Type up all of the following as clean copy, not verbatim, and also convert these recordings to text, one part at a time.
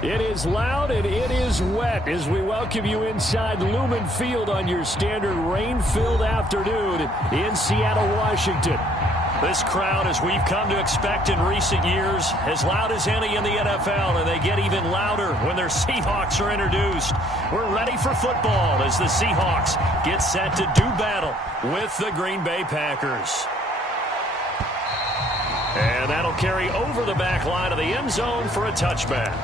It is loud and it is wet as we welcome you inside Lumen Field on your standard rain-filled afternoon in Seattle, Washington. This crowd, as we've come to expect in recent years, as loud as any in the NFL, and they get even louder when their Seahawks are introduced. We're ready for football as the Seahawks get set to do battle with the Green Bay Packers. And that'll carry over the back line of the end zone for a touchback.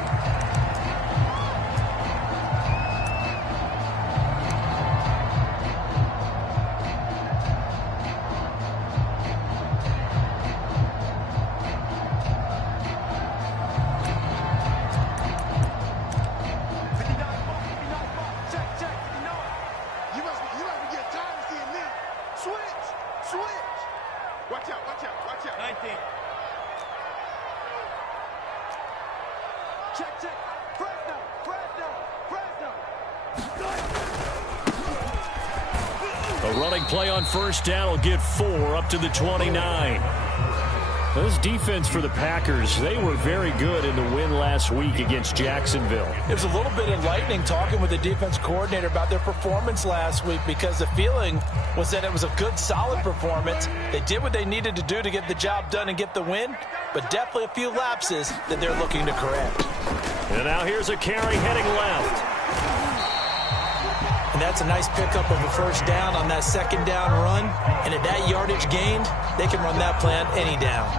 A running play on first down will get 4 up to the 29. This defense for the Packers, they were very good in the win last week against Jacksonville. It was a little bit enlightening talking with the defense coordinator about their performance last week, because the feeling was that it was a good, solid performance. They did what they needed to do to get the job done and get the win, but definitely a few lapses that they're looking to correct. And now here's a carry heading left. And that's a nice pickup of a first down on that second down run. And at that yardage gained, they can run that play on any down.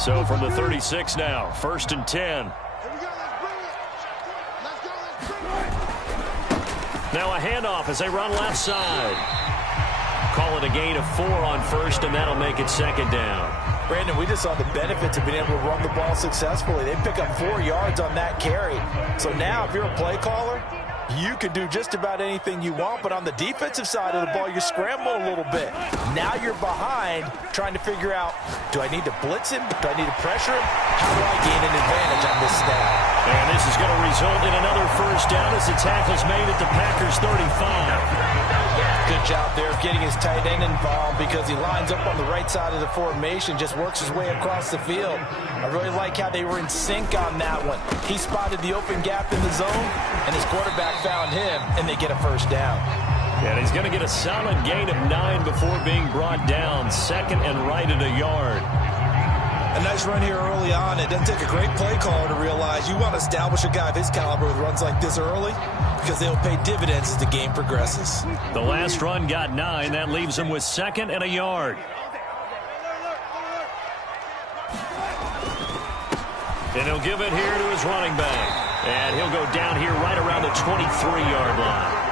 So from the 36 now, 1st and 10. Now a handoff as they run left side. Call it a gain of 4 on first, and that'll make it 2nd down. Brandon, we just saw the benefits of being able to run the ball successfully. They pick up 4 yards on that carry. So now if you're a play caller, you can do just about anything you want, but on the defensive side of the ball, you're scrambling a little bit. Now you're behind trying to figure out, do I need to blitz him? Do I need to pressure him? How do I gain an advantage on this snap? And this is going to result in another first down as the tackle's made at the Packers' 35. Good job there of getting his tight end involved, because he lines up on the right side of the formation, just works his way across the field. I really like how they were in sync on that one. He spotted the open gap in the zone, and his quarterback found him, and they get a first down. And he's going to get a solid gain of 9 before being brought down. 2nd and right at a yard. A nice run here early on. It doesn't take a great play caller to realize you want to establish a guy of his caliber with runs like this early, because they'll pay dividends as the game progresses. The last run got 9. That leaves him with 2nd and a yard. And he'll give it here to his running back. And he'll go down here right around the 23-yard line.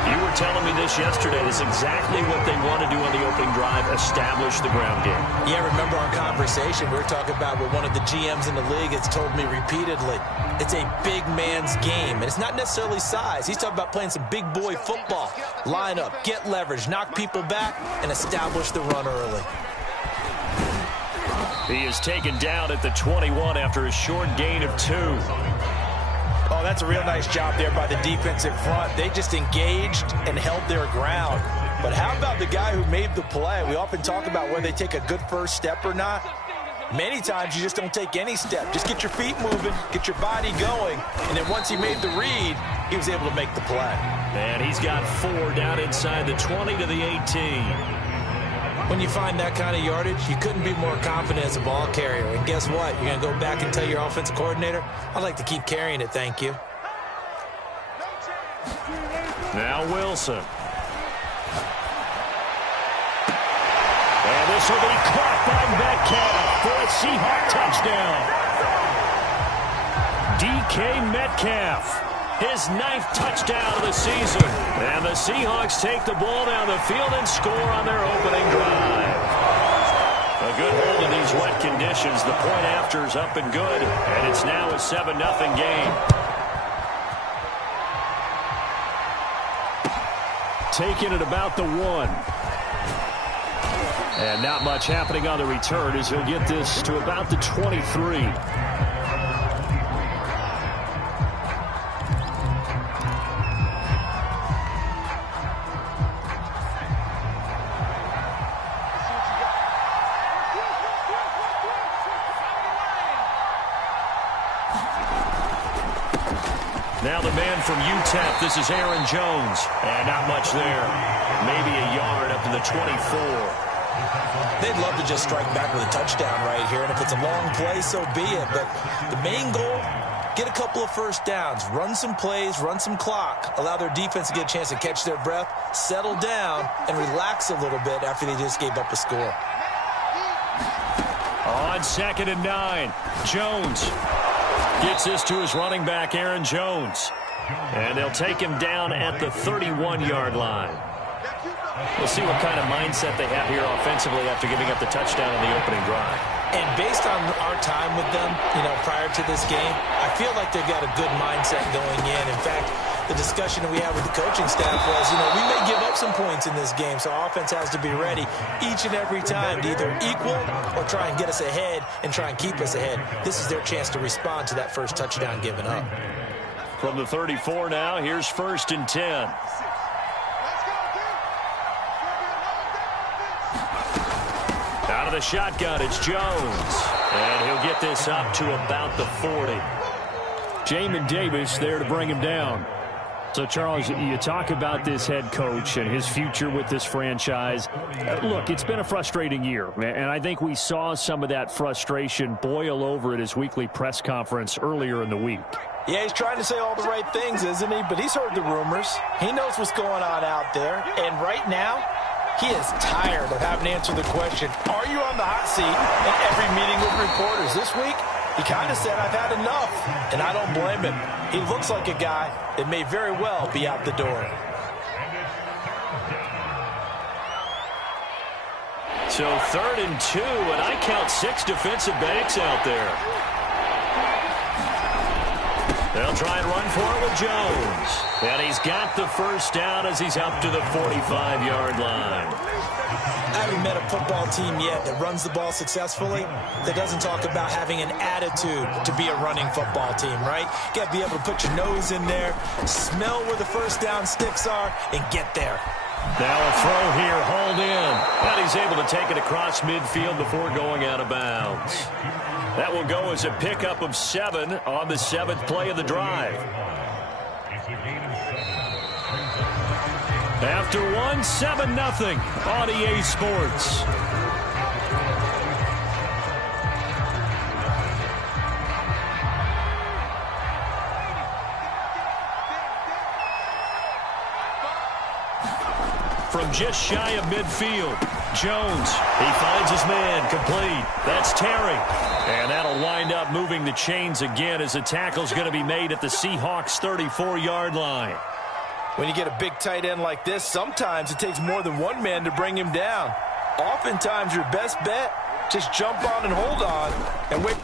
You were telling me this yesterday. This is exactly what they want to do on the opening drive, establish the ground game. Yeah, remember our conversation? We were talking about what one of the GMs in the league has told me repeatedly. It's a big man's game, and it's not necessarily size. He's talking about playing some big boy football. Line up, get leverage, knock people back, and establish the run early. He is taken down at the 21 after a short gain of 2. Oh, that's a real nice job there by the defensive front. They just engaged and held their ground. But how about the guy who made the play? We often talk about whether they take a good first step or not. Many times you just don't take any step. Just get your feet moving, get your body going, and then once he made the read, he was able to make the play. And he's got 4 down inside the 20 to the 18. When you find that kind of yardage, you couldn't be more confident as a ball carrier. And guess what? You're going to go back and tell your offensive coordinator, I'd like to keep carrying it, thank you. Now Wilson. And this will be caught by Metcalf for a Seahawk touchdown. DK Metcalf, his 9th touchdown of the season. And the Seahawks take the ball down the field and score on their opening drive. A good hold in these wet conditions. The point after is up and good, and it's now a 7-0 game. Taken at about the 1. And not much happening on the return as he'll get this to about the 23. the man from UTEP. This is Aaron Jones. And not much there. Maybe a yard up to the 24. They'd love to just strike back with a touchdown right here, and if it's a long play, so be it. But the main goal, get a couple of first downs, run some plays, run some clock, allow their defense to get a chance to catch their breath, settle down, and relax a little bit after they just gave up a score. On 2nd and 9, Jones gets this to his running back, Aaron Jones. And they'll take him down at the 31-yard line. We'll see what kind of mindset they have here offensively after giving up the touchdown on the opening drive. And based on our time with them, prior to this game, I feel like they've got a good mindset going in. In fact, the discussion that we had with the coaching staff was, we may give up some points in this game, so offense has to be ready each and every time to either equal or try and get us ahead and try and keep us ahead. This is their chance to respond to that first touchdown given up. From the 34 now, here's 1st and 10. Out of the shotgun, it's Jones. And he'll get this up to about the 40. Jamin Davis there to bring him down. So, Charles, you talk about this head coach and his future with this franchise. Look, it's been a frustrating year, and I think we saw some of that frustration boil over at his weekly press conference earlier in the week. Yeah, he's trying to say all the right things, isn't he? But he's heard the rumors. He knows what's going on out there. And right now, he is tired of having to answer the question, are you on the hot seat in every meeting with reporters? This week, he kind of said, I've had enough, and I don't blame him. He looks like a guy that may very well be out the door. So 3rd and 2, and I count 6 defensive backs out there. They'll try and run for it with Jones. And he's got the first down as he's up to the 45-yard line. I haven't met a football team yet that runs the ball successfully that doesn't talk about having an attitude to be a running football team, right? You got to be able to put your nose in there, smell where the first down sticks are, and get there. Now a throw here, hauled in. And he's able to take it across midfield before going out of bounds. That will go as a pickup of 7 on the 7th play of the drive. After 1, 7-0 on EA Sports. From just shy of midfield, Jones, he finds his man, complete. That's Terry. And that'll wind up moving the chains again as the tackle's going to be made at the Seahawks' 34-yard line. When you get a big tight end like this, sometimes it takes more than one man to bring him down. Oftentimes, your best bet, just jump on and hold on and wait.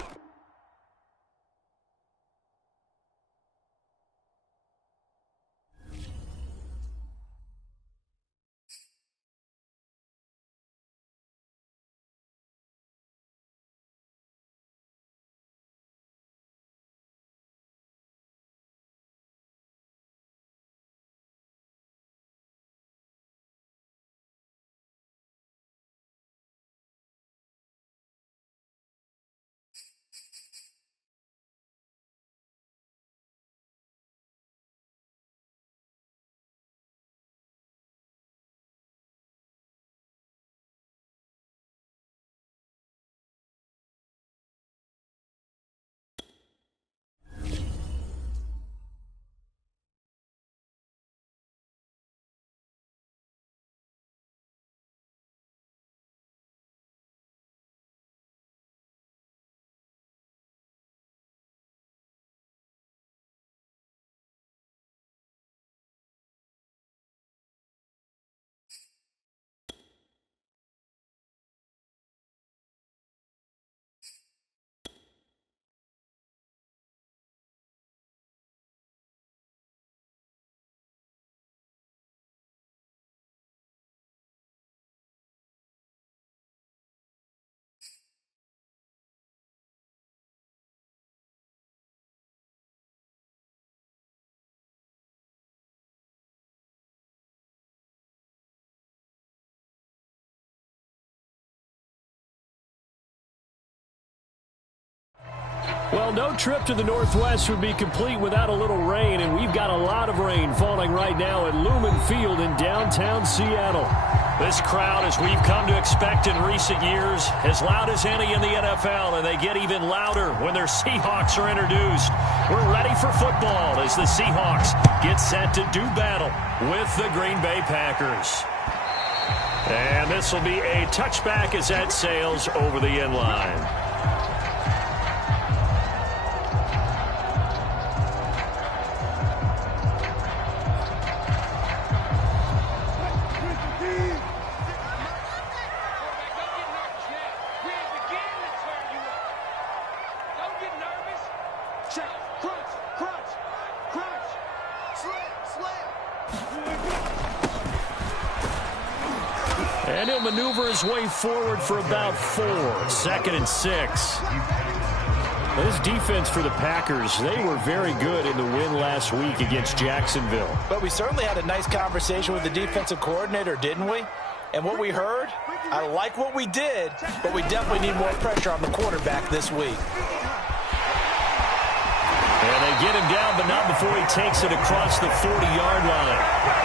Well, no trip to the Northwest would be complete without a little rain, and we've got a lot of rain falling right now at Lumen Field in downtown Seattle. This crowd, as we've come to expect in recent years, as loud as any in the NFL, and they get even louder when their Seahawks are introduced. We're ready for football as the Seahawks get set to do battle with the Green Bay Packers. And this will be a touchback as that sails over the end line. And he'll maneuver his way forward for about 4. 2nd and 6. This defense for the Packers, they were very good in the win last week against Jacksonville. But we certainly had a nice conversation with the defensive coordinator, didn't we? And what we heard, I like what we did, but we definitely need more pressure on the quarterback this week. And they get him down, but not before he takes it across the 40-yard line.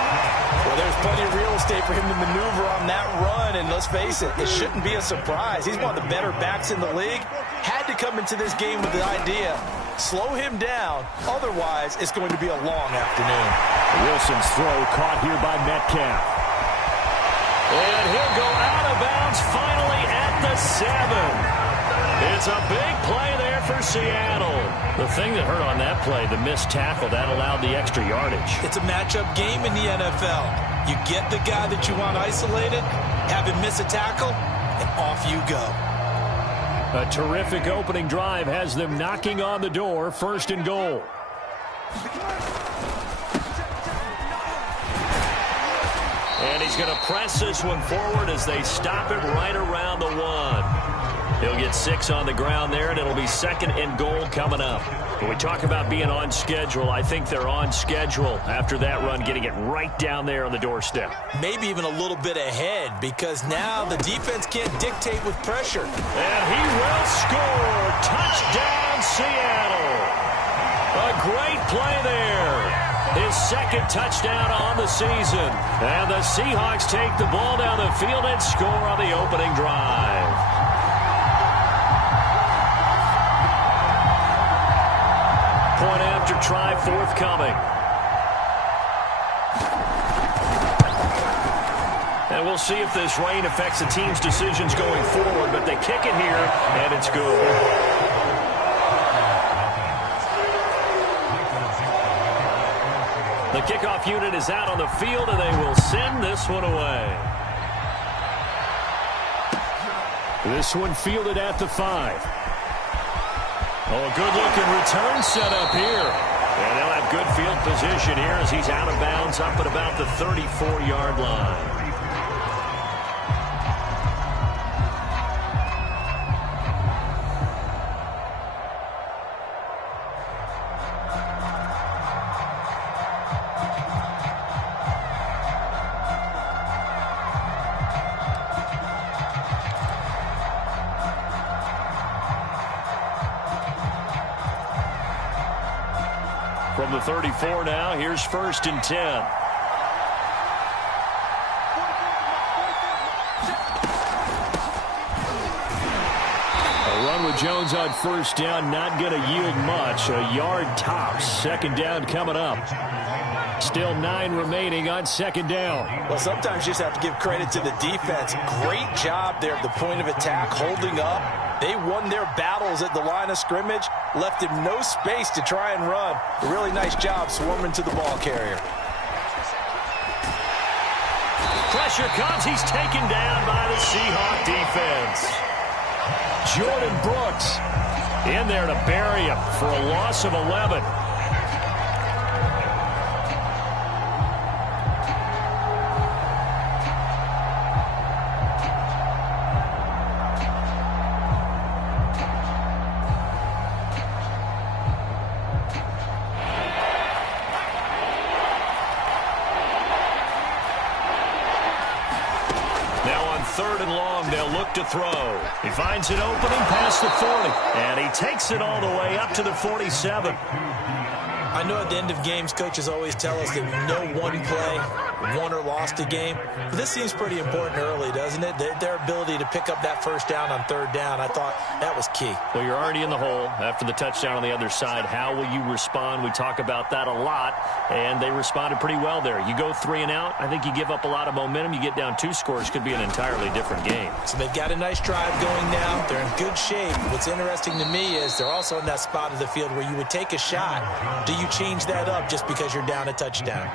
Well, there's plenty of real estate for him to maneuver on that run, and let's face it, it shouldn't be a surprise. He's one of the better backs in the league. Had to come into this game with the idea, slow him down, otherwise it's going to be a long afternoon. Wilson's throw caught here by Metcalf. And he'll go out of bounds finally at the 7. It's a big play there for Seattle. The thing that hurt on that play, the missed tackle, that allowed the extra yardage. It's a matchup game in the NFL. You get the guy that you want isolated, have him miss a tackle, and off you go. A terrific opening drive has them knocking on the door, 1st and goal. And he's going to press this one forward as they stop it right around the 1. He'll get 6 on the ground there, and it'll be 2nd and goal coming up. When we talk about being on schedule, I think they're on schedule after that run, getting it right down there on the doorstep. Maybe even a little bit ahead, because now the defense can't dictate with pressure. And he will score. Touchdown, Seattle. A great play there. His 2nd touchdown on the season. And the Seahawks take the ball down the field and score on the opening drive. Point after try forthcoming. And we'll see if this rain affects the team's decisions going forward, but they kick it here, and it's good. The kickoff unit is out on the field, and they will send this one away. This one fielded at the 5. Oh, a good-looking return set up here. And they'll have good field position here as he's out of bounds up at about the 34-yard line. From the 34 now, here's 1st and 10. A run with Jones on 1st down, not going to yield much. A yard tops. 2nd down coming up. Still 9 remaining on 2nd down. Well, sometimes you just have to give credit to the defense. Great job there at the point of attack, holding up. They won their battles at the line of scrimmage, left him no space to try and run. A really nice job swarming to the ball carrier. Pressure comes. He's taken down by the Seahawk defense. Jordan Brooks in there to bury him for a loss of 11. 3rd and long. They'll look to throw. He finds an opening past the 40, and he takes it all the way up to the 47. I know at the end of games, coaches always tell us that no one play won or lost a game. But this seems pretty important early, doesn't it? Their ability to pick up that first down on 3rd down, I thought that was key. Well, you're already in the hole after the touchdown on the other side. How will you respond? We talk about that a lot, and they responded pretty well there. You go 3 and out, I think you give up a lot of momentum. You get down 2 scores, could be an entirely different game. So they've got a nice drive going now. They're in good shape. What's interesting to me is they're also in that spot of the field where you would take a shot. Do you change that up just because you're down a touchdown?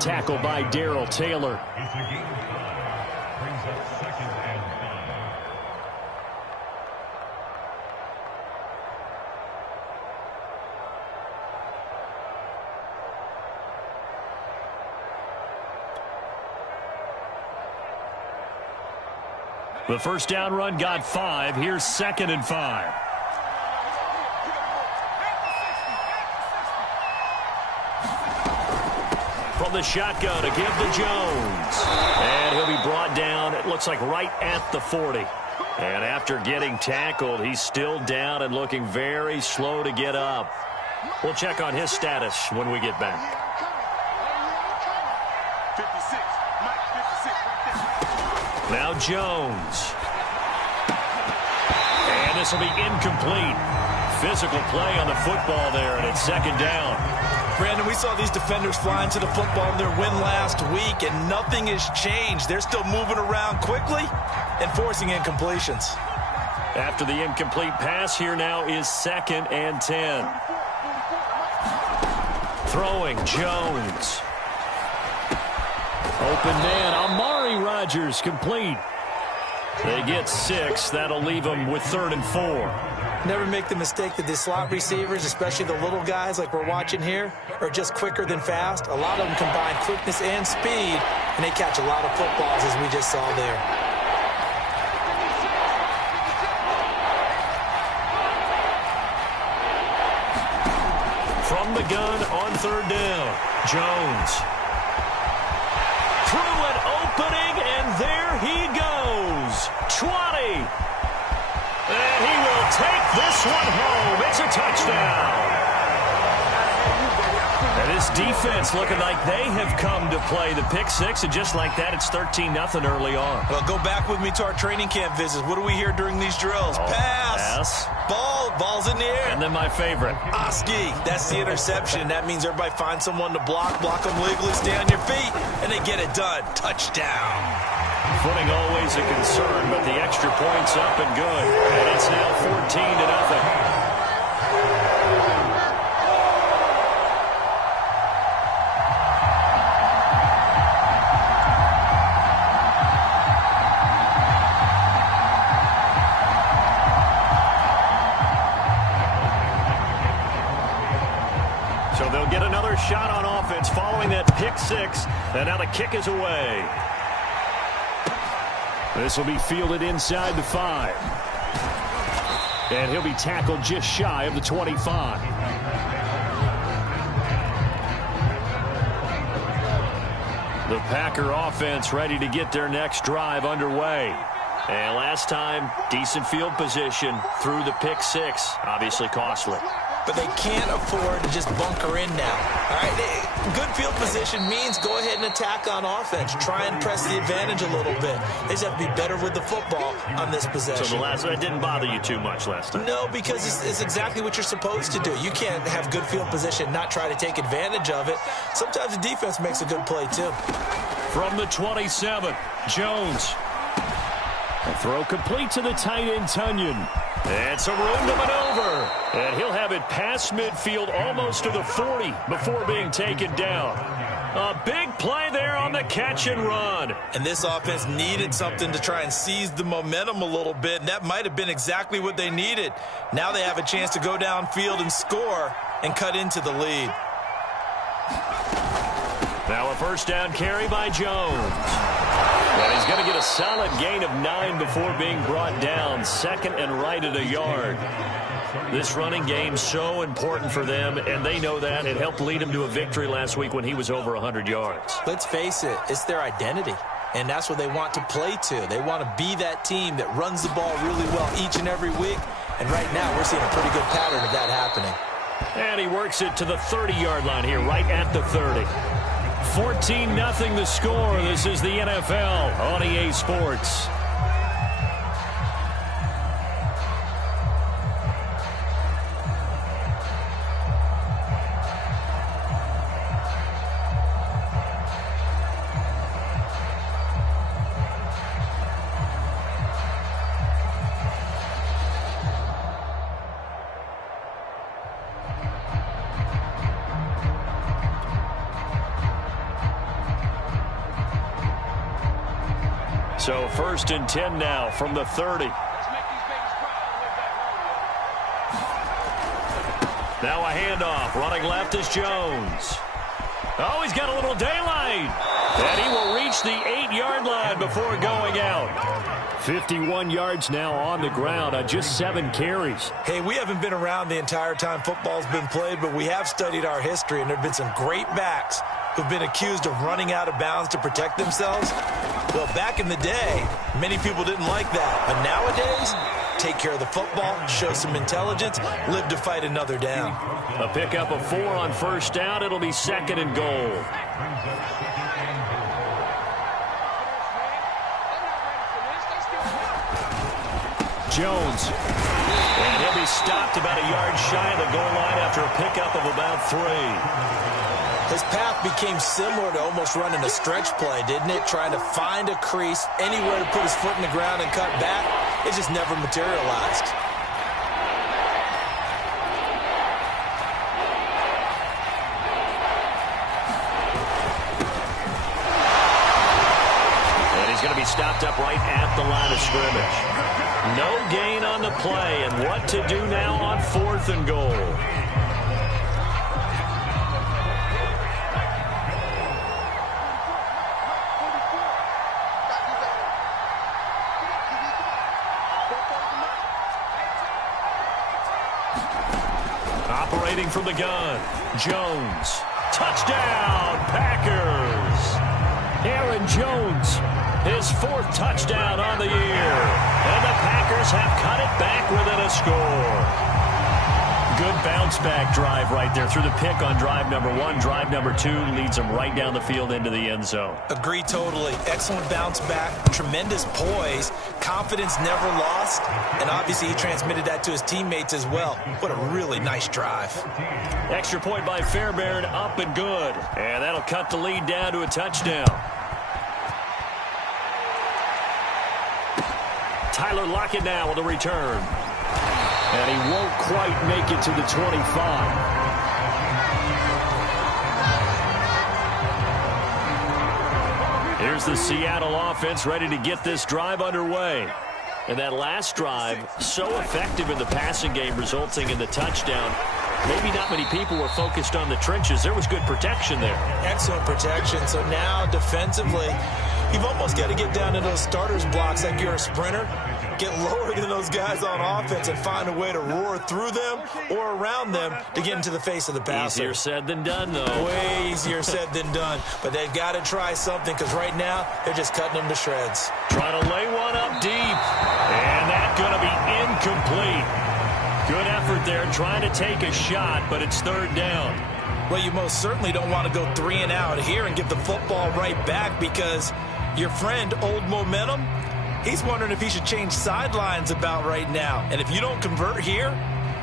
Tackle by Darrell Taylor. The first down run got 5. Here's 2nd and 5. From the shotgun to give to Jones. And he'll be brought down, it looks like right at the 40. And after getting tackled, he's still down and looking very slow to get up. We'll check on his status when we get back. 56. Now Jones. And this will be incomplete. Physical play on the football there, and it's 2nd down. Brandon, we saw these defenders flying to the football in their win last week, and nothing has changed. They're still moving around quickly and forcing incompletions. After the incomplete pass, here now is 2nd and 10. Throwing, Jones. Open man, Amari Rodgers complete. They get 6. That'll leave them with 3rd and 4. Never make the mistake that the slot receivers, especially the little guys like we're watching here, are just quicker than fast. A lot of them combine quickness and speed, and they catch a lot of footballs, as we just saw there. From the gun on 3rd down, Jones. Through an opening, and there he goes. 20. And he will take this one home. It's a touchdown. And this defense looking like they have come to play the pick 6, and just like that, it's 13-0 early on. Well, go back with me to our training camp visits. What do we hear during these drills? Pass. Ball's in the air. And then my favorite. Oski, that's the interception. That means everybody finds someone to block them legally, stay on your feet, and they get it done. Touchdown. Footing always a concern, but the extra point's up and good. And it's now 14-0. So they'll get another shot on offense following that pick 6, and now the kick is away. This will be fielded inside the 5. And he'll be tackled just shy of the 25. The Packer offense ready to get their next drive underway. And last time, decent field position through the pick 6. Obviously costly. But they can't afford to just bunker in now. All right, good field position means go ahead and attack on offense. Try and press the advantage a little bit. They just have to be better with the football on this possession. So that didn't bother you too much last time? No, because it's exactly what you're supposed to do. You can't have good field position, not try to take advantage of it. Sometimes the defense makes a good play, too. From the 27, Jones. A throw complete to the tight end, Tunyon. And some room to maneuver. And he'll have it past midfield almost to the 40 before being taken down. A big play there on the catch and run. And this offense needed something to try and seize the momentum a little bit, and that might have been exactly what they needed. Now they have a chance to go downfield and score and cut into the lead. Now a first down carry by Jones. And he's going to get a solid gain of 9 before being brought down. 2nd and right at a yard. This running game so important for them, and they know that. It helped lead them to a victory last week when he was over 100 yards. Let's face it, it's their identity. and that's what they want to play to. They want to be that team that runs the ball really well each and every week, and right now we're seeing a pretty good pattern of that happening. And he works it to the 30-yard line here, right at the 30. 14-0 the score. This is the NFL on EA Sports. So 1st and 10 now from the 30. Now a handoff. Running left is Jones. Oh, he's got a little daylight. And he will reach the 8-yard line before going out. 51 yards now on the ground on just 7 carries. Hey, we haven't been around the entire time football's been played, but we have studied our history, and there have been some great backs who've been accused of running out of bounds to protect themselves. Well, back in the day, many people didn't like that. But nowadays, take care of the football, show some intelligence, live to fight another down. A pickup of 4 on 1st down. It'll be 2nd and goal. Jones. And he'll be stopped about a yard shy of the goal line after a pickup of about 3. His path became similar to almost running a stretch play, didn't it? Trying to find a crease, anywhere to put his foot in the ground and cut back. It just never materialized. And he's going to be stopped up right at the line of scrimmage. No gain on the play, and what to do now on 4th and goal. Operating from the gun, Jones. Touchdown, Packers. Aaron Jones, his 4th touchdown on the year. And the Packers have cut it back within a score. Good bounce-back drive right there through the pick on drive number 1. Drive number 2 leads them right down the field into the end zone. Agree totally. Excellent bounce back, tremendous poise, confidence never lost, and obviously he transmitted that to his teammates as well. What a really nice drive. Extra point by Fairbairn, up and good. And that'll cut the lead down to a touchdown. Tyler Lockett now with a return. And he won't quite make it to the 25. Here's the Seattle offense ready to get this drive underway. And that last drive, so effective in the passing game, resulting in the touchdown. Maybe not many people were focused on the trenches. There was good protection there. Excellent protection. So now defensively, you've almost got to get down to those starters blocks like you're a sprinter. Get lower than those guys on offense and find a way to roar through them or around them to get into the face of the passer. Easier said than done, though. Way easier said than done. But they've got to try something because right now they're just cutting them to shreds. Trying to lay one up deep. And that's going to be incomplete. Good effort there trying to take a shot, but it's 3rd down. Well, you most certainly don't want to go 3 and out here and get the football right back because your friend, Old Momentum, he's wondering if he should change sidelines about right now. And if you don't convert here,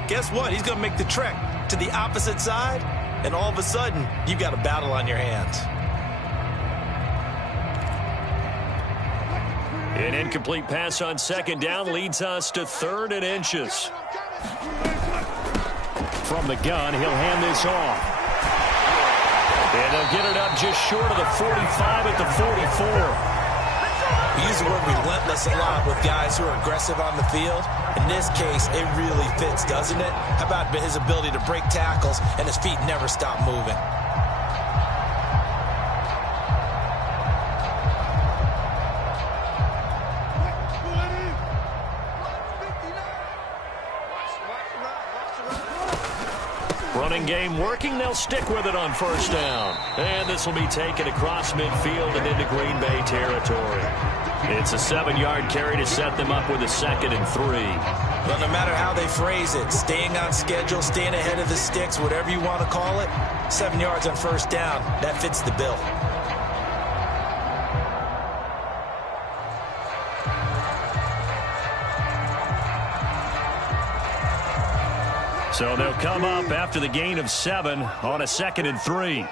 guess what? He's going to make the trek to the opposite side, and all of a sudden, you've got a battle on your hands. An incomplete pass on 2nd down leads us to 3rd and inches. From the gun, he'll hand this off. And they'll get it up just short of the 45 at the 44. We use the word relentless a lot with guys who are aggressive on the field. In this case, it really fits, doesn't it? How about his ability to break tackles and his feet never stop moving? Running game working. They'll stick with it on first down. And this will be taken across midfield and into Green Bay territory. It's a 7-yard carry to set them up with a 2nd and 3. Well, no matter how they phrase it, staying on schedule, staying ahead of the sticks, whatever you want to call it, 7 yards on first down, that fits the bill. So they'll come up after the gain of 7 on a 2nd and 3.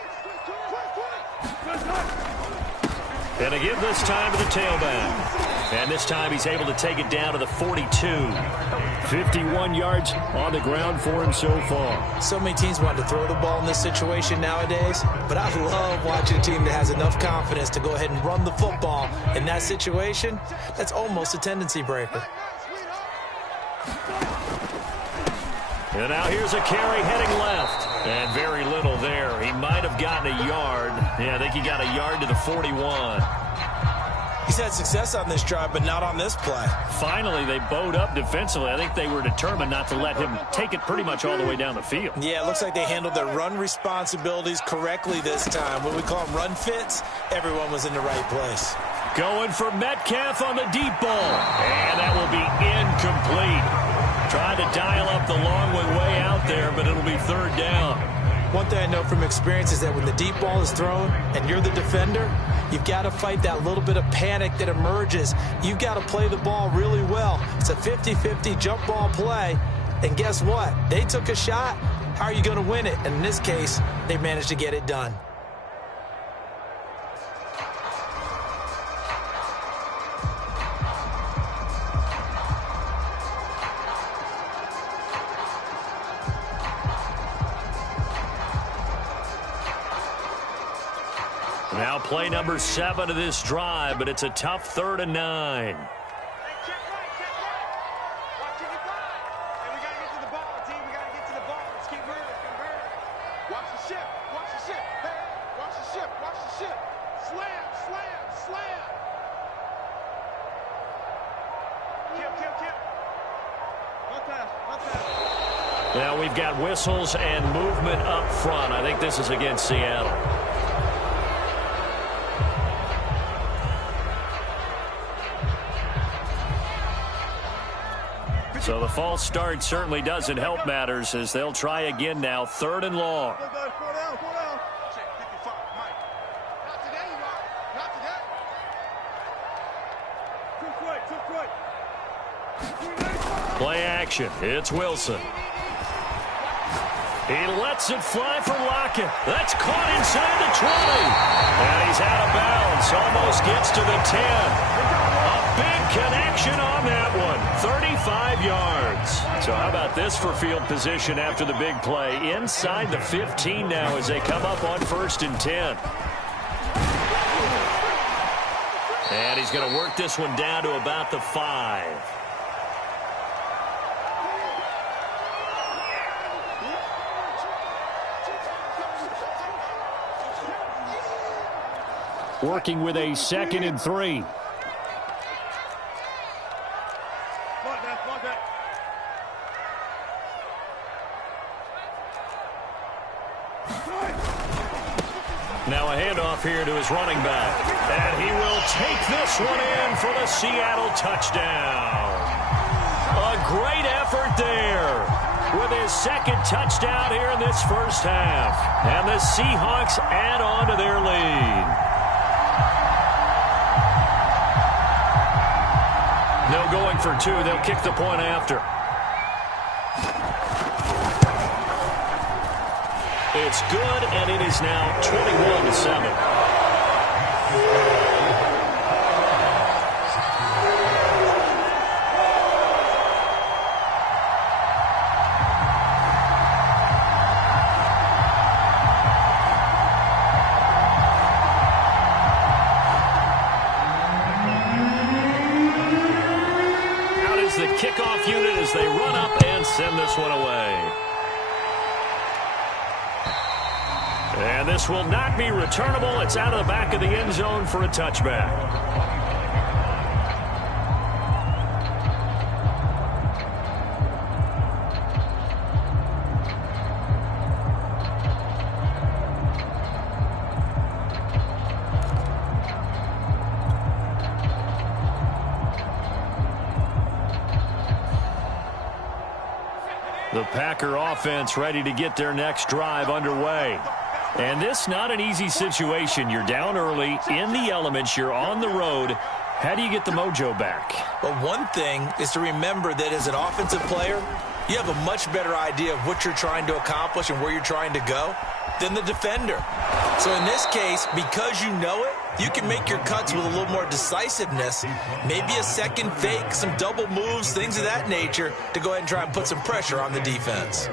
And they give this time to the tailback. And this time he's able to take it down to the 42. 51 yards on the ground for him so far. So many teams want to throw the ball in this situation nowadays, but I love watching a team that has enough confidence to go ahead and run the football. In that situation, that's almost a tendency breaker. And now here's a carry heading left. And very little there. He might have gotten a yard. Yeah, I think he got a yard to the 41. He's had success on this drive, but not on this play. Finally, they bowed up defensively. I think they were determined not to let him take it pretty much all the way down the field. Yeah, it looks like they handled their run responsibilities correctly this time. When we call them run fits, everyone was in the right place. Going for Metcalf on the deep ball. And that will be incomplete. Trying to dial up the long way out there, but it'll be 3rd down. One thing I know from experience is that when the deep ball is thrown and you're the defender, you've got to fight that little bit of panic that emerges. You've got to play the ball really well. It's a 50-50 jump ball play. And guess what? They took a shot. How are you going to win it? And in this case, they managed to get it done. Now play number 7 of this drive, but it's a tough 3rd and 9. Now we've got whistles and movement up front. I think this is against Seattle. So the false start certainly doesn't help matters as they'll try again now. 3rd and long. Play action. It's Wilson. He lets it fly for Lockett. That's caught inside the 20. And he's out of bounds. Almost gets to the 10. A big connection on that one. 35 yards. So how about this for field position after the big play? Inside the 15 now as they come up on 1st and 10. And he's going to work this one down to about the 5. Working with a 2nd and 3. Now a handoff here to his running back. And he will take this one in for the Seattle touchdown. A great effort there with his 2nd touchdown here in this first half. And the Seahawks add on to their lead. No going for 2. They'll kick the point after. It's good, and it is now 21-7. The kickoff unit as they run up and send this one away. And this will not be returnable. It's out of the back of the end zone for a touchback. The Packer offense ready to get their next drive underway. And this not an easy situation. You're down early, in the elements, you're on the road. How do you get the mojo back? Well, one thing is to remember that as an offensive player, you have a much better idea of what you're trying to accomplish and where you're trying to go than the defender. So in this case, because you know it, you can make your cuts with a little more decisiveness, maybe a second fake, some double moves, things of that nature, to go ahead and try and put some pressure on the defense.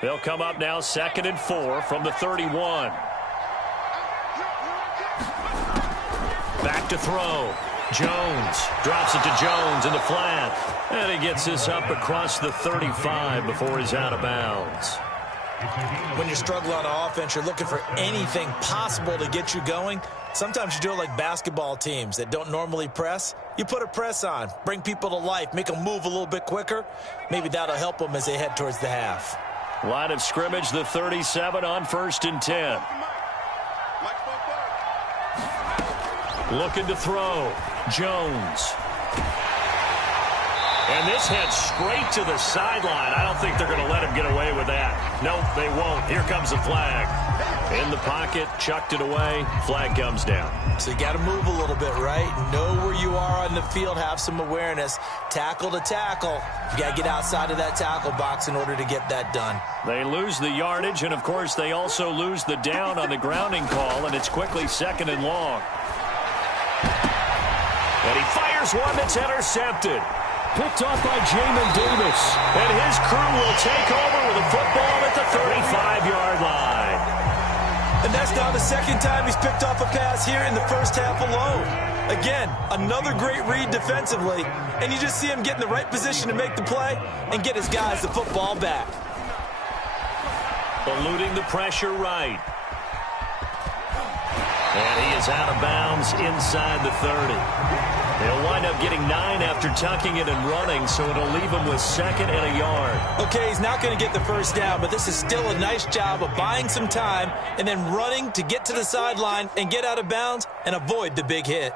They'll come up now 2nd and 4 from the 31. Back to throw. Jones drops it to Jones in the flat. And he gets this up across the 35 before he's out of bounds. When you struggle on offense, you're looking for anything possible to get you going. Sometimes you do it like basketball teams that don't normally press. You put a press on, bring people to life, make them move a little bit quicker. Maybe that'll help them as they head towards the half. Line of scrimmage, the 37 on 1st and 10. Looking to throw. Jones. And this heads straight to the sideline. I don't think they're going to let him get away with that. Nope, they won't. Here comes the flag. In the pocket, chucked it away. Flag comes down. So you got to move a little bit, right? Know where you are on the field. Have some awareness. Tackle to tackle. You got to get outside of that tackle box in order to get that done. They lose the yardage, and, of course, they also lose the down on the grounding call, and it's quickly 2nd and long. And he fires one that's intercepted. Picked off by Jamin Davis. And his crew will take over with a football at the 35-yard line. And that's now the second time he's picked off a pass here in the first half alone. Again, another great read defensively. And you just see him get in the right position to make the play and get his guys the football back. Eluding the pressure right. And he is out of bounds inside the 30. They'll wind up getting 9 after tucking it and running, so it'll leave him with 2nd and a yard. Okay, he's not going to get the first down, but this is still a nice job of buying some time and then running to get to the sideline and get out of bounds and avoid the big hit.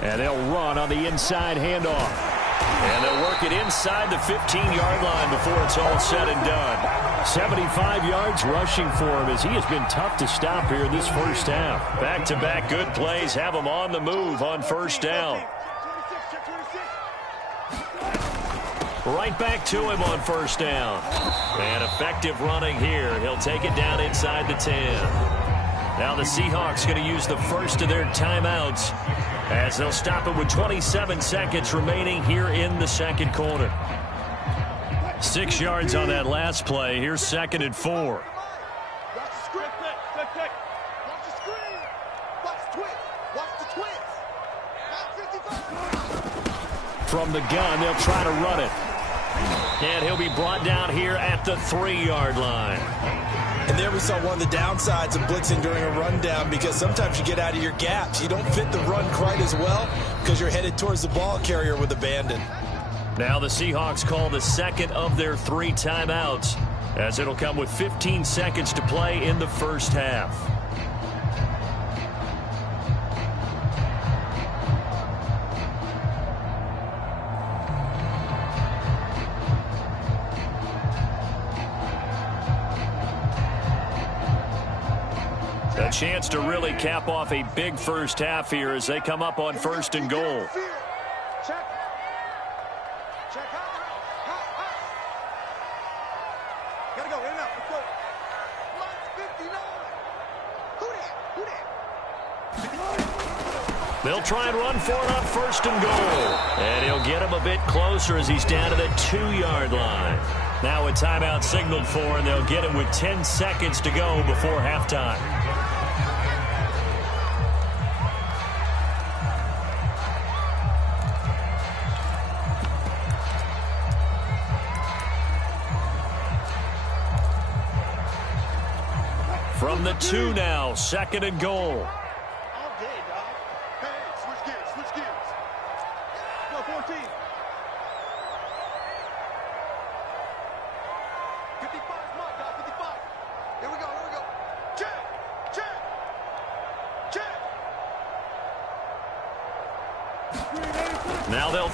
And they'll run on the inside handoff. And they'll work it inside the 15-yard line before it's all said and done. 75 yards rushing for him as he has been tough to stop here this first half. Back-to-back good plays have him on the move on 1st down. Right back to him on 1st down. And effective running here. He'll take it down inside the 10. Now the Seahawks going to use the first of their timeouts as they'll stop it with 27 seconds remaining here in the second quarter. 6 yards on that last play. Here's 2nd and 4. From the gun, they'll try to run it. And he'll be brought down here at the 3-yard line. And there we saw one of the downsides of blitzing during a rundown, because sometimes you get out of your gaps. You don't fit the run quite as well because you're headed towards the ball carrier with abandon. Now the Seahawks call the second of their 3 timeouts, as it'll come with 15 seconds to play in the first half. A chance to really cap off a big first half here as they come up on 1st and goal. They'll try and run for it on 1st and goal. And he'll get him a bit closer as he's down to the 2-yard line. Now a timeout signaled for, and they'll get him with 10 seconds to go before halftime. From the 2 now, 2nd and goal. Here we go. Check.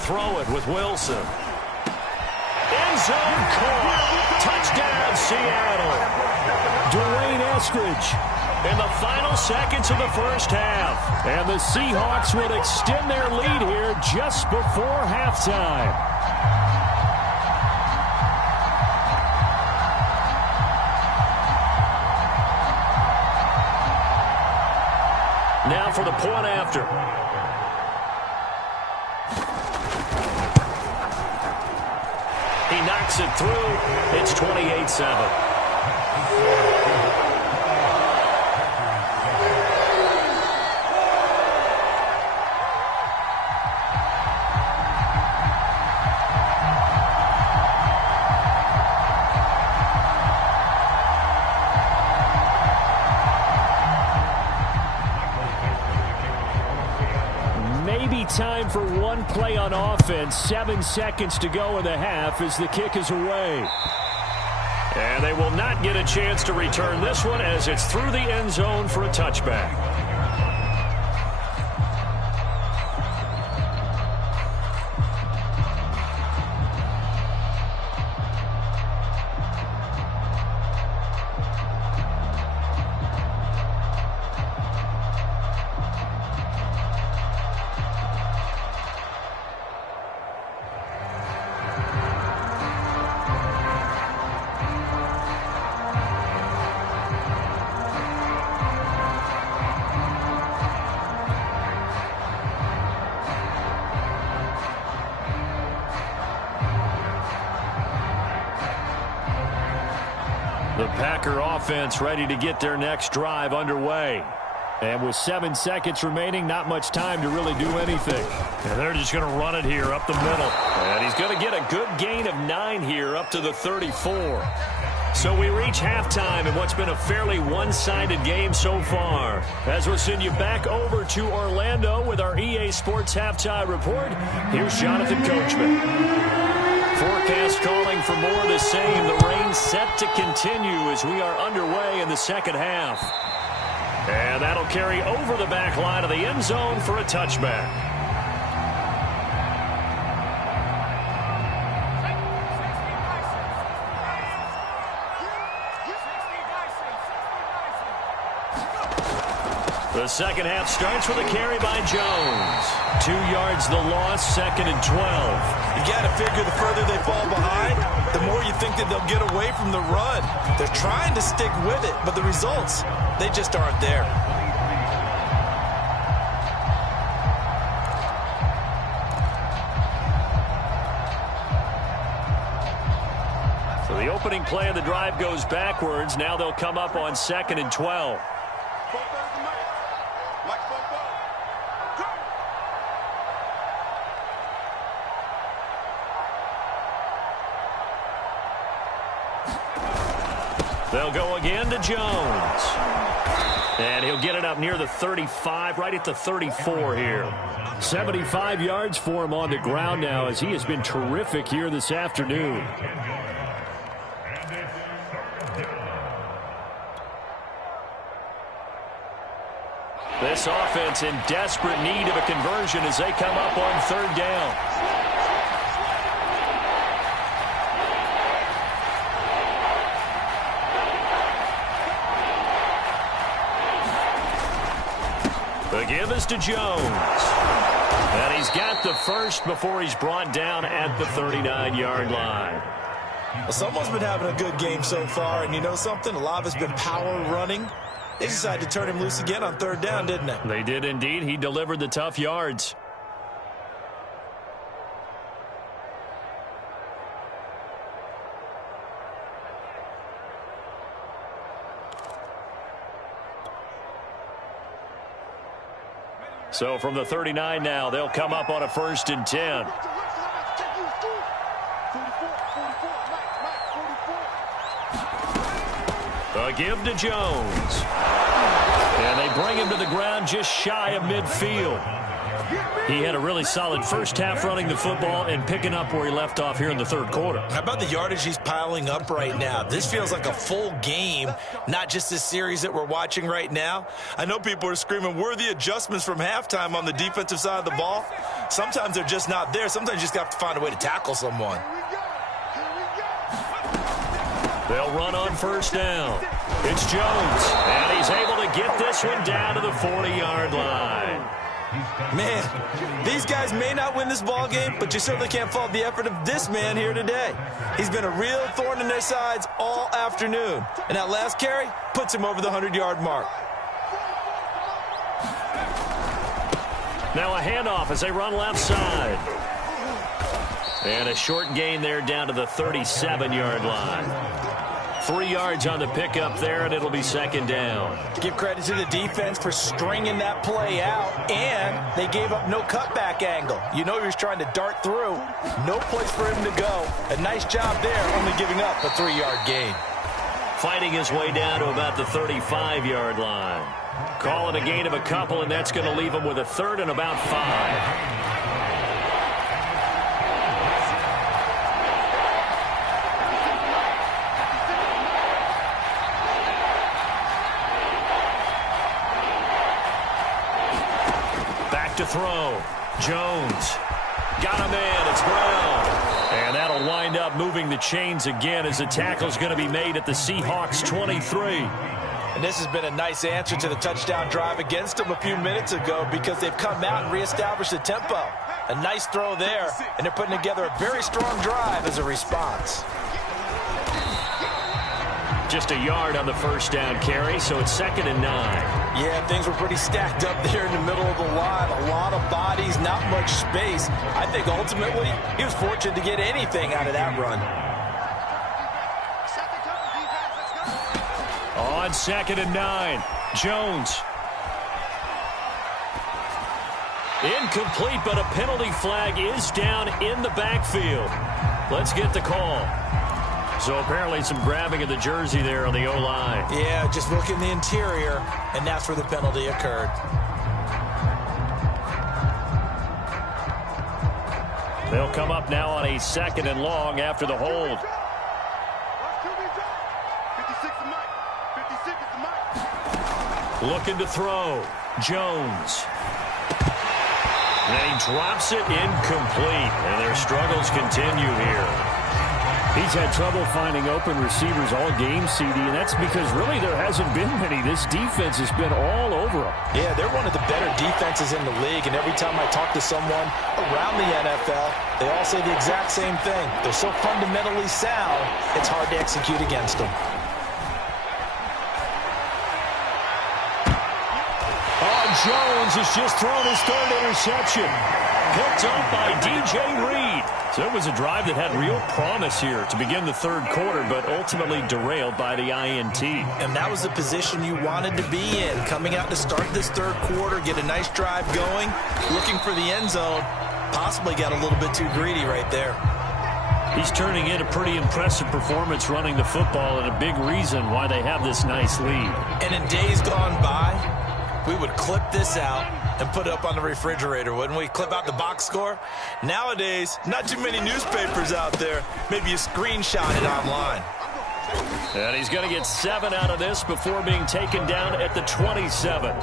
throw it with Wilson. End zone caught. Touchdown, Seattle. Dwayne Eskridge in the final seconds of the first half. And the Seahawks would extend their lead here just before halftime. Now for the point after. He knocks it through. It's 28-7. Time for one play on offense. 7 seconds to go in the half as the kick is away. And they will not get a chance to return this one as it's through the end zone for a touchback. The Packer offense ready to get their next drive underway. And with 7 seconds remaining, not much time to really do anything. And they're just going to run it here up the middle. And he's going to get a good gain of 9 here up to the 34. So we reach halftime in what's been a fairly one-sided game so far. As we'll send you back over to Orlando with our EA Sports Halftime Report, here's Jonathan Coachman. Forecast calling for more of the same. The rain set to continue as we are underway in the second half. And that'll carry over the back line of the end zone for a touchback. The second half starts with a carry by Jones. 2 yards the loss, 2nd and 12. You got to figure the further they fall behind, the more you think that they'll get away from the run. They're trying to stick with it, but the results, they just aren't there. So the opening play of the drive goes backwards. Now they'll come up on 2nd and 12. They'll go again to Jones. And he'll get it up near the 35, right at the 34 here. 75 yards for him on the ground now as he has been terrific here this afternoon. This offense in desperate need of a conversion as they come up on 3rd down. The give is to Jones. And he's got the first before he's brought down at the 39-yard line. Well, someone's been having a good game so far, and you know something? A lot of it's been power running. They decided to turn him loose again on 3rd down, didn't they? They did indeed. He delivered the tough yards. So from the 39 now, they'll come up on a 1st and 10. A give to Jones. And they bring him to the ground just shy of midfield. He had a really solid first half running the football and picking up where he left off here in the 3rd quarter. How about the yardage he's piling up right now? This feels like a full game, not just this series that we're watching right now. I know people are screaming, where are the adjustments from halftime on the defensive side of the ball? Sometimes they're just not there. Sometimes you just have to find a way to tackle someone. They'll run on first down. It's Jones, and he's able to get this one down to the 40-yard line. Man, these guys may not win this ball game, but you certainly can't fault the effort of this man here today. He's been a real thorn in their sides all afternoon, and that last carry puts him over the 100-yard mark. Now a handoff as they run left side. And a short gain there down to the 37-yard line. 3 yards on the pickup there, and it'll be second down. Give credit to the defense for stringing that play out, and they gave up no cutback angle. You know he was trying to dart through. No place for him to go. A nice job there, only giving up a 3-yard gain. Fighting his way down to about the 35-yard line. Calling a gain of a couple, and that's going to leave him with a third and about 5. To throw. Jones got a man. It's Brown. And that'll wind up moving the chains again as the tackle's going to be made at the Seahawks 23. And this has been a nice answer to the touchdown drive against them a few minutes ago because they've come out and reestablished the tempo. A nice throw there, and they're putting together a very strong drive as a response. Just a yard on the first down carry, so it's 2nd and 9. Yeah, things were pretty stacked up there in the middle of the line. A lot of bodies, not much space. I think ultimately he was fortunate to get anything out of that run. On 2nd and 9, Jones. Incomplete, but a penalty flag is down in the backfield. Let's get the call. So apparently some grabbing of the jersey there on the O-line. Yeah, just look in the interior, and that's where the penalty occurred. They'll come up now on a 2nd and long after the hold. Looking to throw. Jones. And he drops it incomplete, and their struggles continue here. He's had trouble finding open receivers all game, CD, and that's because really there hasn't been many. This defense has been all over them. Yeah, they're one of the better defenses in the league, and every time I talk to someone around the NFL, they all say the exact same thing. They're so fundamentally sound, it's hard to execute against them. Jones has just thrown his 3rd interception. Picked up by DJ Reed. So it was a drive that had real promise here to begin the 3rd quarter, but ultimately derailed by the INT. And that was the position you wanted to be in. Coming out to start this 3rd quarter, get a nice drive going, looking for the end zone. Possibly got a little bit too greedy right there. He's turning in a pretty impressive performance running the football, and a big reason why they have this nice lead. And in days gone by, we would clip this out and put it up on the refrigerator, wouldn't we? Clip out the box score. Nowadays, not too many newspapers out there. Maybe you screenshot it online. And he's going to get 7 out of this before being taken down at the 27.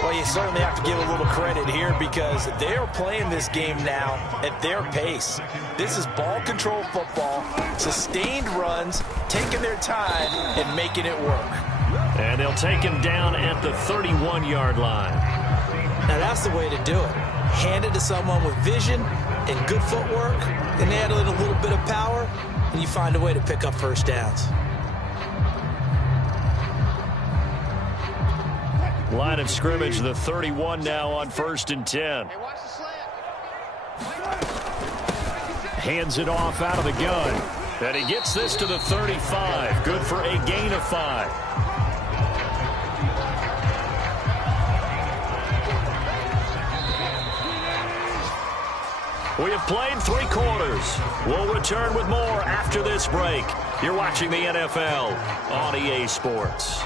Well, you certainly have to give a little credit here because they are playing this game now at their pace. This is ball control football, sustained runs, taking their time and making it work. And they'll take him down at the 31-yard line. Now that's the way to do it. Hand it to someone with vision and good footwork, and add in a little bit of power, and you find a way to pick up first downs. Line of scrimmage, the 31 now on 1st and 10. Hands it off out of the gun. And he gets this to the 35. Good for a gain of 5. We have played 3 quarters. We'll return with more after this break. You're watching the NFL on EA Sports.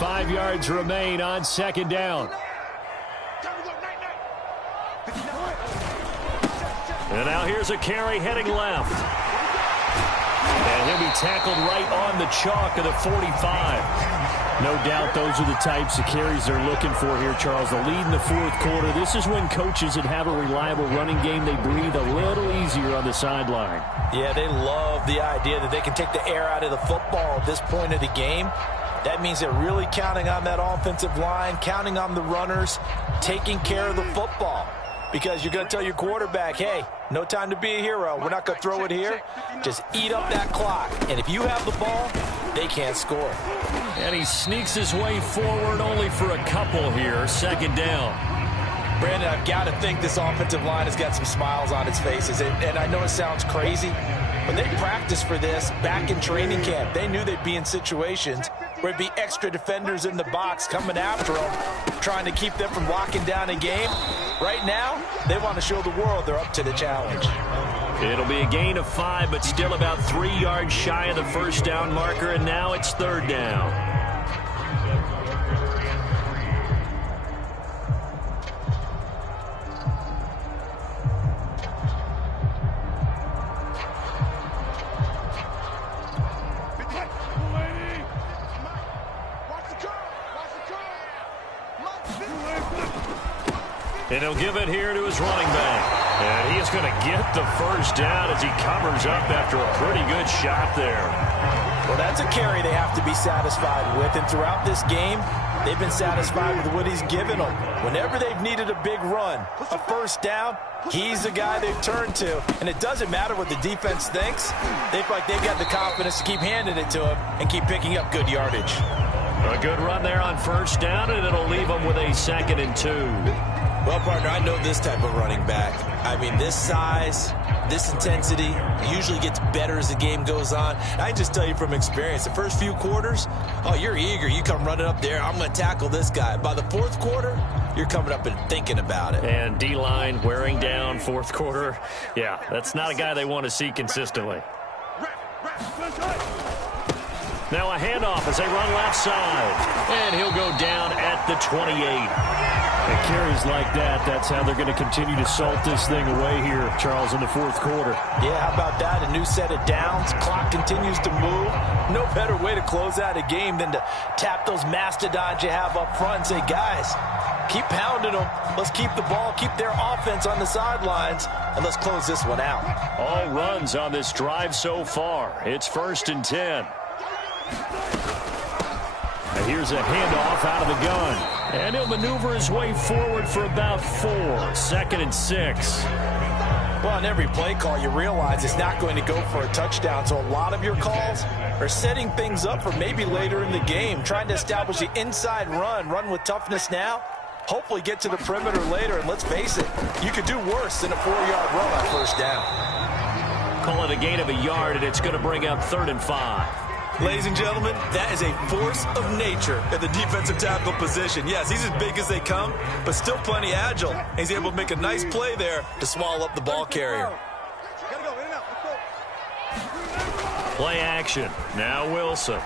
Five yards remain on 2nd down. And now here's a carry heading left. And he'll be tackled right on the chalk of the 45. No doubt those are the types of carries they're looking for here, Charles. The lead in the fourth quarter. This is when coaches that have a reliable running game, they breathe a little easier on the sideline. Yeah, they love the idea that they can take the air out of the football at this point of the game. That means they're really counting on that offensive line, counting on the runners, taking care of the football. Because you're going to tell your quarterback, hey, no time to be a hero. We're not going to throw it here. Just eat up that clock. And if you have the ball, they can't score. And he sneaks his way forward only for a couple here. Second down. Brandon, I've got to think this offensive line has got some smiles on its faces. And I know it sounds crazy, but they practiced for this back in training camp. They knew they'd be in situations where it'd be extra defenders in the box coming after them, trying to keep them from locking down a game. Right now, they want to show the world they're up to the challenge. It'll be a gain of 5, but still about 3 yards shy of the first down marker, and now it's third down. And he'll give it here to his running back. And he is going to get the first down as he covers up after a pretty good shot there. Well, that's a carry they have to be satisfied with. And throughout this game, they've been satisfied with what he's given them. Whenever they've needed a big run, a first down, he's the guy they've turned to. And it doesn't matter what the defense thinks. They feel like they've got the confidence to keep handing it to him and keep picking up good yardage. A good run there on first down, and it'll leave them with a 2nd and 2. Well, partner, I know this type of running back. I mean, this size, this intensity usually gets better as the game goes on. I can just tell you from experience, the first few quarters, oh, you're eager. You come running up there, I'm going to tackle this guy. By the fourth quarter, you're coming up and thinking about it. And D-line wearing down fourth quarter. Yeah, that's not a guy they want to see consistently. Now a handoff as they run left side. And he'll go down at the 28. And carries like that, that's how they're going to continue to salt this thing away here, Charles, in the fourth quarter. Yeah, how about that? A new set of downs. Clock continues to move. No better way to close out a game than to tap those mastodons you have up front and say, guys, keep pounding them. Let's keep the ball, keep their offense on the sidelines, and let's close this one out. All runs on this drive so far. It's 1st and 10. And here's a handoff out of the gun. And he'll maneuver his way forward for about 4. 2nd and 6. Well, on every play call, you realize it's not going to go for a touchdown. So a lot of your calls are setting things up for maybe later in the game, trying to establish the inside run with toughness now. Hopefully get to the perimeter later. And let's face it, you could do worse than a 4-yard run on first down. Call it a gain of a yard, and it's going to bring up 3rd and 5. Ladies and gentlemen, that is a force of nature at the defensive tackle position. Yes, he's as big as they come, but still plenty agile. He's able to make a nice play there to swallow up the ball carrier. Play action. Now Wilson.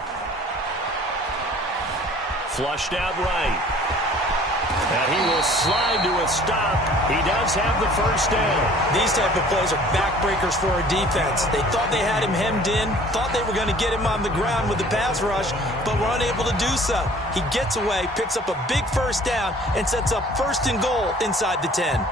Flushed out right. And he will slide to a stop. He does have the first down. These type of plays are backbreakers for a defense. They thought they had him hemmed in, thought they were going to get him on the ground with the pass rush, but were unable to do so. He gets away, picks up a big first down, and sets up 1st and goal inside the 10.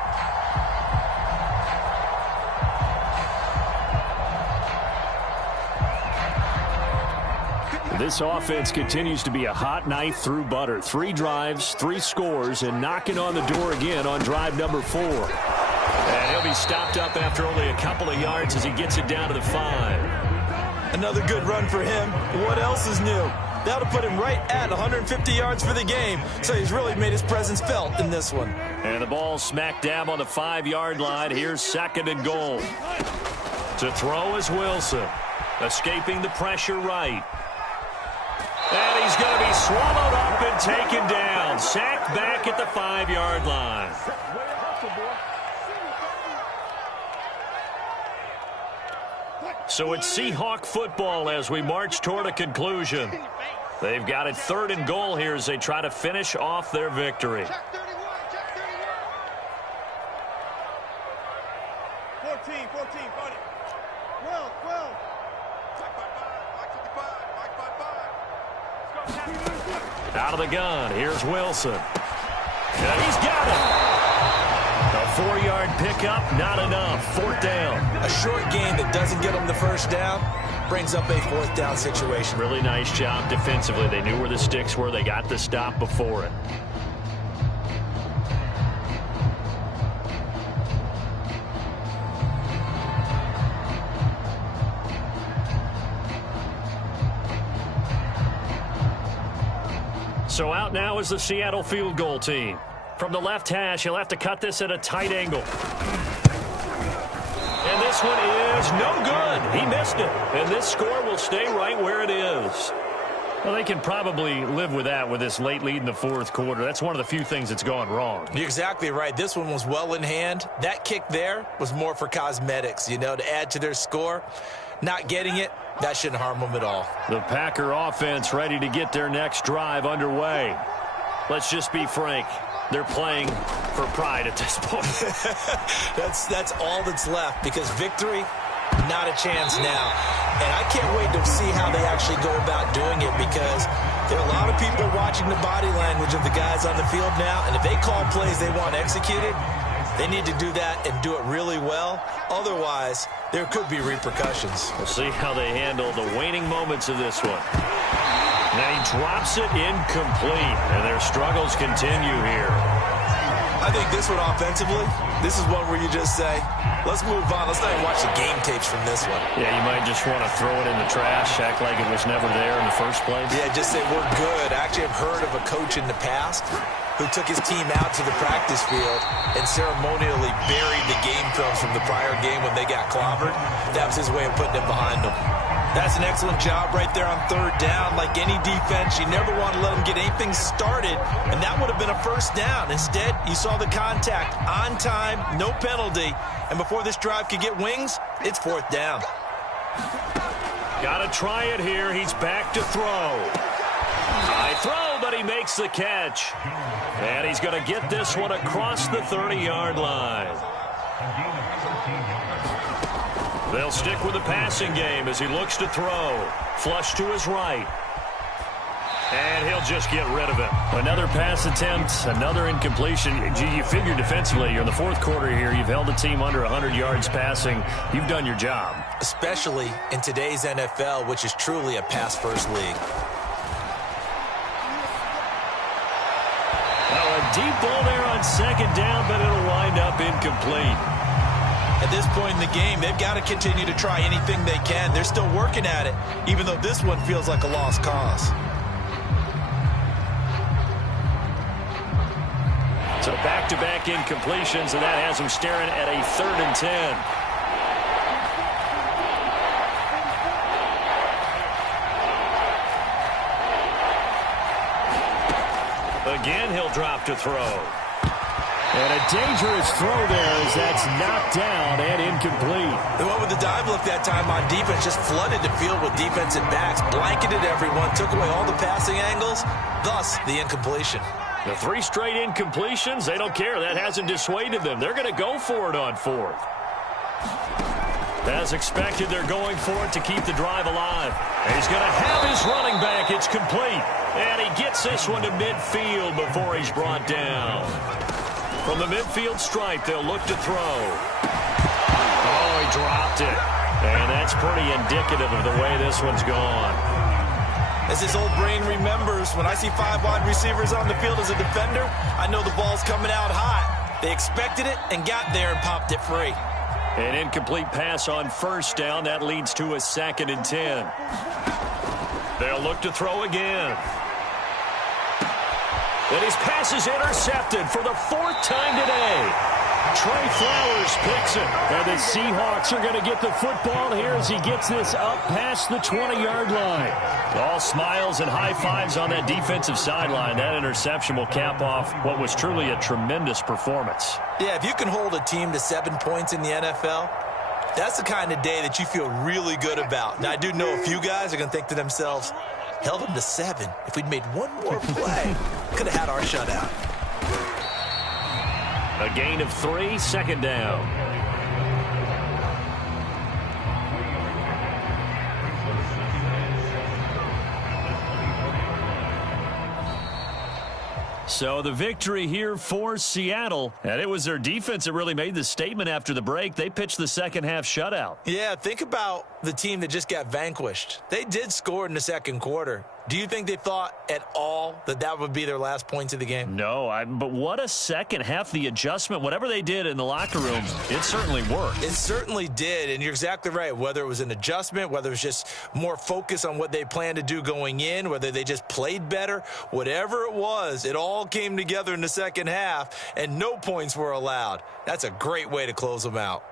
This offense continues to be a hot knife through butter. 3 drives, 3 scores, and knocking on the door again on drive number 4. And he'll be stopped up after only a couple of yards as he gets it down to the 5. Another good run for him. What else is new? That'll put him right at 150 yards for the game, so he's really made his presence felt in this one. And the ball smack dab on the 5-yard line. Here's 2nd and goal. To throw is Wilson. Escaping the pressure right. And he's going to be swallowed up and taken down. Sacked back at the 5-yard line. So it's Seahawk football as we march toward a conclusion. They've got it 3rd and goal here as they try to finish off their victory. Out of the gun, here's Wilson. And he's got it. A 4-yard pickup, not enough. 4th down. A short gain that doesn't get them the first down brings up a 4th down situation. Really nice job defensively. They knew where the sticks were. They got the stop before it. So out now is the Seattle field goal team. From the left hash, he'll have to cut this at a tight angle. And this one is no good. He missed it. And this score will stay right where it is. Well, they can probably live with that with this late lead in the 4th quarter. That's one of the few things that's gone wrong. You're exactly right. This one was well in hand. That kick there was more for cosmetics, you know, to add to their score. Not getting it, that shouldn't harm them at all. The Packer offense ready to get their next drive underway. Let's just be frank. They're playing for pride at this point. That's all that's left, because victory, not a chance now. And I can't wait to see how they actually go about doing it, because there are a lot of people watching the body language of the guys on the field now, and if they call plays they want executed, they need to do that and do it really well. Otherwise, there could be repercussions. We'll see how they handle the waning moments of this one. Now he drops it incomplete, and their struggles continue here. I think this one offensively, this is one where you just say, let's move on. Let's not even watch the game tapes from this one. Yeah, you might just want to throw it in the trash, act like it was never there in the first place. Yeah, just say we're good. I actually have heard of a coach in the past who took his team out to the practice field and ceremonially buried the game films from the prior game when they got clobbered. That was his way of putting it behind them. That's an excellent job right there on 3rd down. Like any defense, you never want to let them get anything started, and that would have been a 1st down. Instead, you saw the contact on time, no penalty, and before this drive could get wings, it's 4th down. Got to try it here. He's back to throw. High throw, but he makes the catch. And he's going to get this one across the 30-yard line. They'll stick with the passing game as he looks to throw. Flush to his right. And he'll just get rid of it. Another pass attempt, another incompletion. You figure defensively, you're in the 4th quarter here. You've held the team under 100 yards passing. You've done your job. Especially in today's NFL, which is truly a pass-first league. Now a deep ball there on 2nd down, but it'll wind up incomplete. At this point in the game, they've got to continue to try anything they can. They're still working at it, even though this one feels like a lost cause. So back-to-back incompletions, and that has them staring at a 3rd and 10. Again, he'll drop to throw. And a dangerous throw there as that's knocked down and incomplete. They went with the dive look that time on defense, just flooded the field with defensive backs, blanketed everyone, took away all the passing angles, thus the incompletion. The 3 straight incompletions, they don't care. That hasn't dissuaded them. They're going to go for it on 4th. As expected, they're going for it to keep the drive alive. And he's going to have his running back. It's complete. And he gets this one to midfield before he's brought down. From the midfield stripe, they'll look to throw. Oh, he dropped it. And that's pretty indicative of the way this one's gone. As his old brain remembers, when I see 5 wide receivers on the field as a defender, I know the ball's coming out hot. They expected it and got there and popped it free. An incomplete pass on 1st down. That leads to a 2nd and 10. They'll look to throw again. And his pass is intercepted for the 4th time today. Trey Flowers picks it. And the Seahawks are going to get the football here as he gets this up past the 20-yard line. All smiles and high fives on that defensive sideline. That interception will cap off what was truly a tremendous performance. Yeah, if you can hold a team to 7 points in the NFL, that's the kind of day that you feel really good about. Now, I do know a few guys are going to think to themselves, held them to 7. If we'd made one more play, could have had our shutout. A gain of 3, 2nd down. So the victory here for Seattle, and it was their defense that really made the statement after the break. They pitched the second half shutout. Yeah, think about the team that just got vanquished. They did score in the second quarter. Do you think they thought at all that that would be their last points of the game? No, but what a second half. The adjustment, whatever they did in the locker room, it certainly worked. It certainly did, and you're exactly right. Whether it was an adjustment, whether it was just more focus on what they planned to do going in, whether they just played better, whatever it was, it all came together in the second half, and no points were allowed. That's a great way to close them out.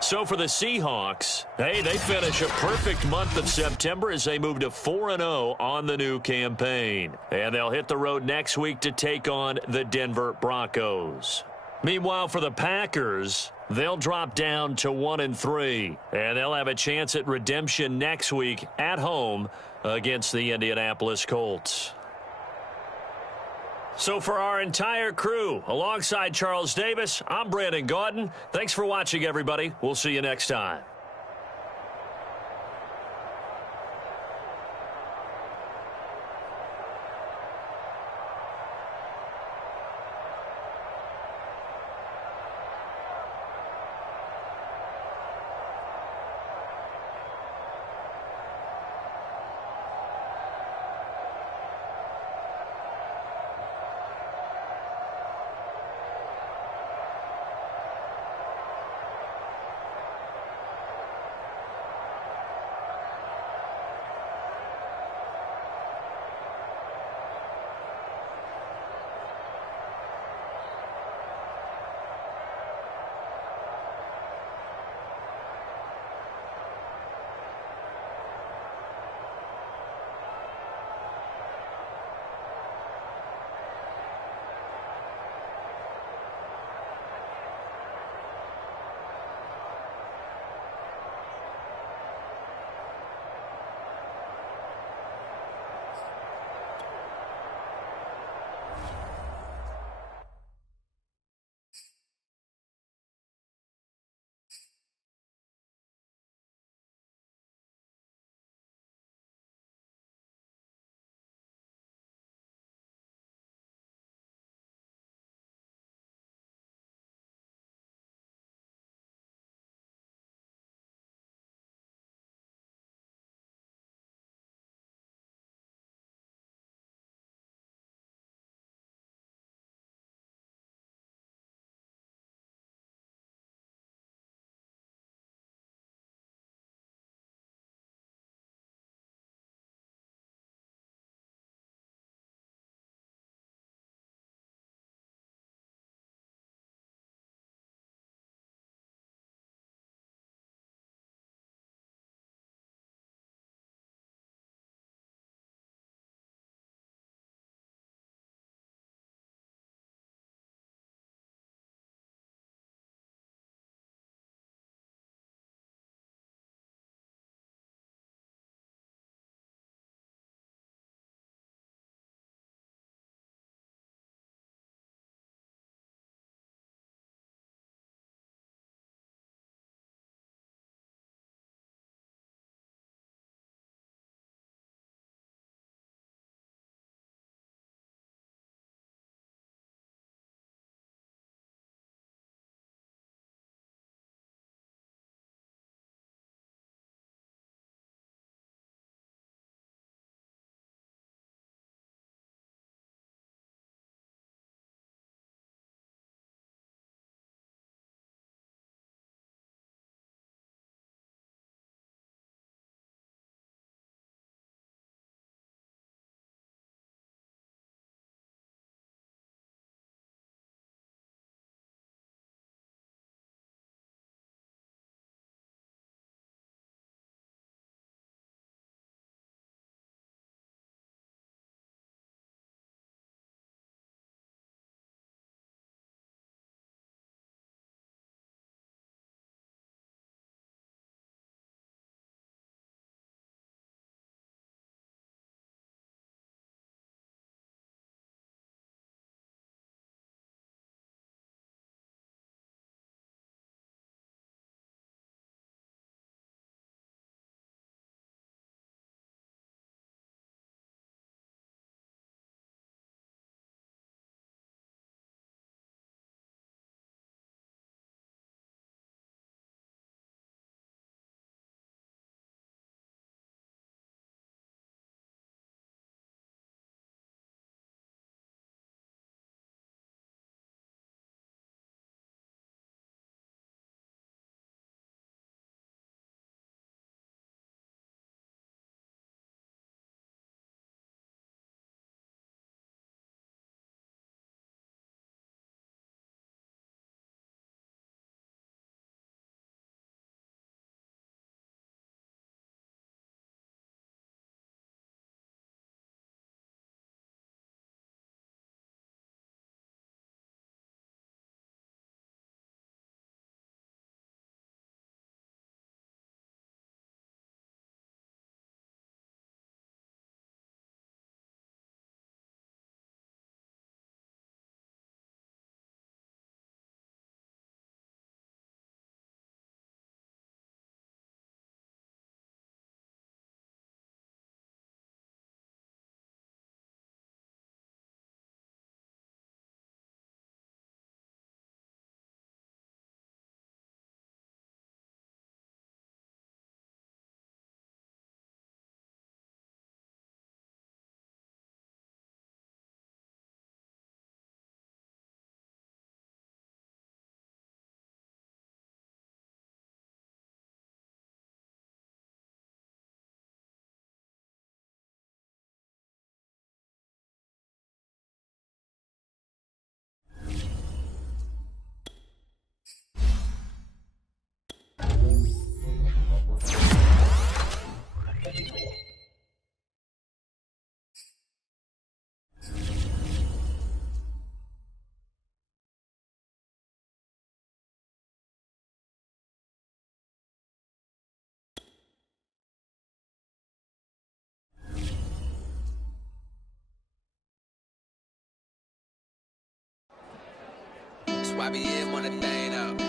So for the Seahawks, hey, they finish a perfect month of September as they move to 4-0 on the new campaign. And they'll hit the road next week to take on the Denver Broncos. Meanwhile, for the Packers, they'll drop down to 1-3. And they'll have a chance at redemption next week at home against the Indianapolis Colts. So for our entire crew, alongside Charles Davis, I'm Brandon Gaudin. Thanks for watching, everybody. We'll see you next time. I be in when the thing up.